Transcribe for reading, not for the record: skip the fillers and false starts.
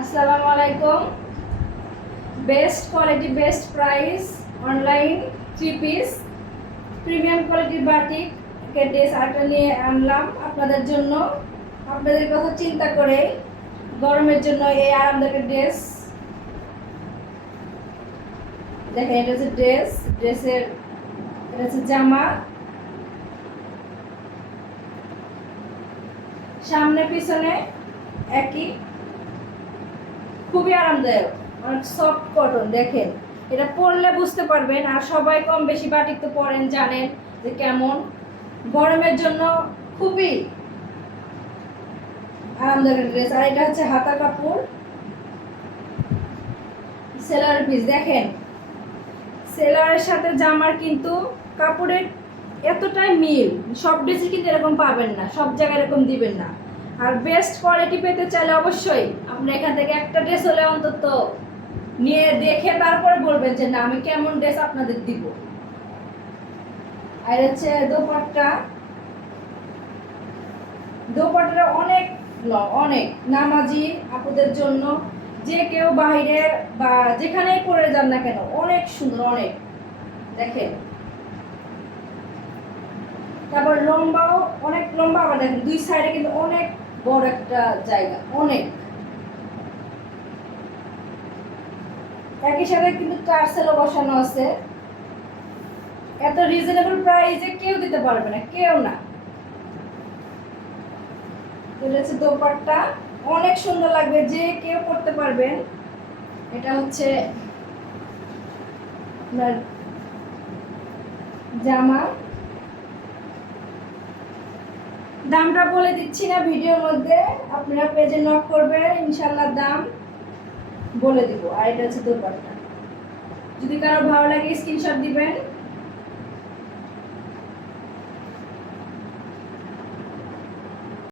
আসসালামু আলাইকুম। Best quality best price online three piece premium কোয়ালিটির বাটিক ড্রেস আর্টটা নিয়ে আনলাম আপনাদের জন্য। আপনাদের কথা চিন্তা করে গরমের জন্য এই আরামদায়ক ড্রেস দেখেন। এটা হচ্ছে ড্রেসের এটা হচ্ছে জামা, সামনে পিছনে একই, খুবই আরামদায়ক, অনেক সফট কটন। দেখেন এটা পরলে বুঝতে পারবেন, আর সবাই কম বেশি বাটিক তো পরেন, জানেন যে কেমন। গরমের জন্য খুবই আরামদায়ক ড্রেস। আর এটা হচ্ছে হাতা কাপড়, সেলার পিস। দেখেন সেলারের সাথে জামার কিন্তু কাপড়ের এতটাই মিল, সব ড্রেসে কিন্তু এরকম পাবেন না, সব জায়গায় এরকম দিবেন না। আর বেস্ট কোয়ালিটি পেতে চাইলে অবশ্যই আপনি এখান থেকে একটা ড্রেস হলে অন্তত নিয়ে দেখে তারপরে বলবেন যে না আমি কেমন ড্রেস আপনাদের দিব। আর হচ্ছে দোপাট্টাটা অনেক অনেক নামাজি আপুদের জন্য, যে কেউ বাইরে বা যেখানেই পরে যান না কেন অনেক সুন্দর, অনেক। দেখেন তারপর লম্বাও অনেক লম্বা, আবার দেখেন দুই সাইডে কিন্তু অনেক বড় একটা জায়গা, অনেক। একই সাথে কিন্তু টার্সেলও বসানো আছে। এত রিজনেবল প্রাইসে কেউ দিতে পারবে না, কেউ না। এটা হচ্ছে দোপাট্টা, অনেক সুন্দর লাগবে, যে কেউ পরতে পারবেন। এটা হচ্ছে জামা, দামটা বলে দিচ্ছি না ভিডিওর মধ্যে, আপনারা পেজে নক করবেন, ইনশাল্লাহ দাম বলে দিব। আর এটা হচ্ছে দোপাট্টা। যদি কারো ভালো লাগে স্ক্রিনশট দিবেন।